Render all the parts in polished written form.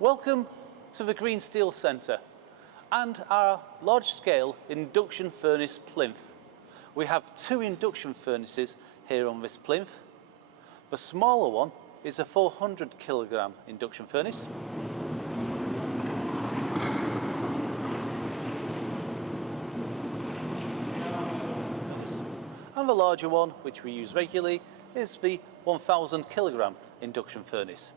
Welcome to the Green Steel Centre and our large-scale induction furnace plinth. We have two induction furnaces here on this plinth. The smaller one is a 400 kilogram induction furnace. And the larger one, which we use regularly, is the 1000 kilogram induction furnace.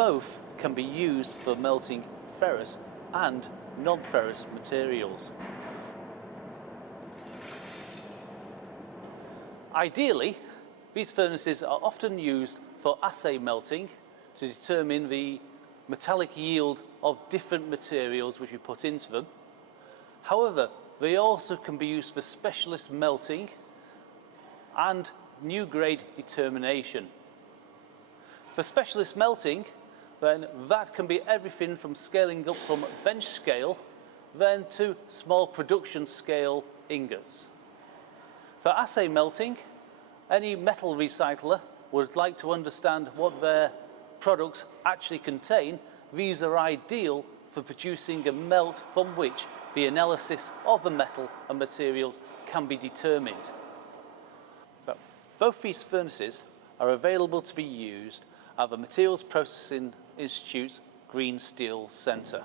Both can be used for melting ferrous and non-ferrous materials. Ideally, these furnaces are often used for assay melting to determine the metallic yield of different materials which we put into them. However, they also can be used for specialist melting and new grade determination. For specialist melting, then that can be everything from scaling up from bench scale then to small production scale ingots. For assay melting, any metal recycler would like to understand what their products actually contain. These are ideal for producing a melt from which the analysis of the metal and materials can be determined. So, both these furnaces are available to be used at the Materials Processing Institute's Green Steel Centre.